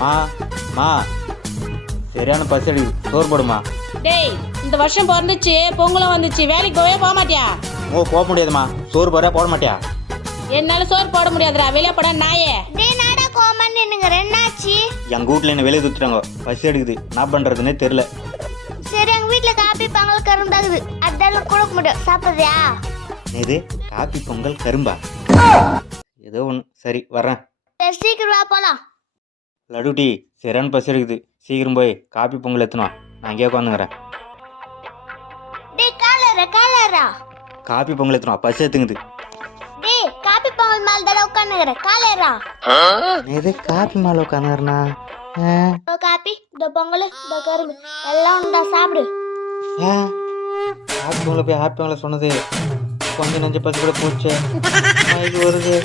மா மா சரியான பசி அடிக்குது, சோறு போடுமா. டேய், இந்த வருஷம் பிறந்துச்சு, பொங்கலும் வந்துச்சு, வேலைக்கு போவே போக மாட்டியா? போக முடியாதுமா, சோறு போட போட மாட்டியா? என்னால சோறு போட முடியாதுடா, வெளியே போட நாயே. டேய் நாடா கோமன் நின்னுங்க ரெண்டாச்சு. எங்கள் வீட்டில் என்ன வெளியே தூத்துட்டாங்க, பசி எடுக்குது, என்ன பண்ணுறதுன்னே தெரில. சரி எங்க வீட்டுல காப்பி பங்கல் கருந்தாகுது, அதெல்லாம் கொடுக்க முடியும், சாப்பிட்றியா? இது காப்பி பொங்கல் கரும்பா? ஏதோ ஒன்று, சரி வர்றேன். சரி சீக்கிரம் வா போலாம். லட்டு டீ சரியான பசி எடுக்குது, சீக்கிரம் போய் காப்பி பொங்கல் எத்தணும், நான் இங்கே உட்காந்துக்கிறேன். டேய் காலரா காப்பி பொங்கல் எத்தணும், பசி எடுத்துங்குது. டேய் காப்பி பங்கல் மேல தட உட்காந்துக்கிற காலரா. இது காப்பி மேலே உட்காந்துக்கிறேண்ணா. காப்பி இந்த பொங்கல் இந்த கரும்பு எல்லாம் உண்டா, சாப்பிடு. காப்பி பொங்கலை போய் ஹாப்பி பொங்கலை சொன்னது கொஞ்சம் நெஞ்ச பசி கூட போச்சு, வருது.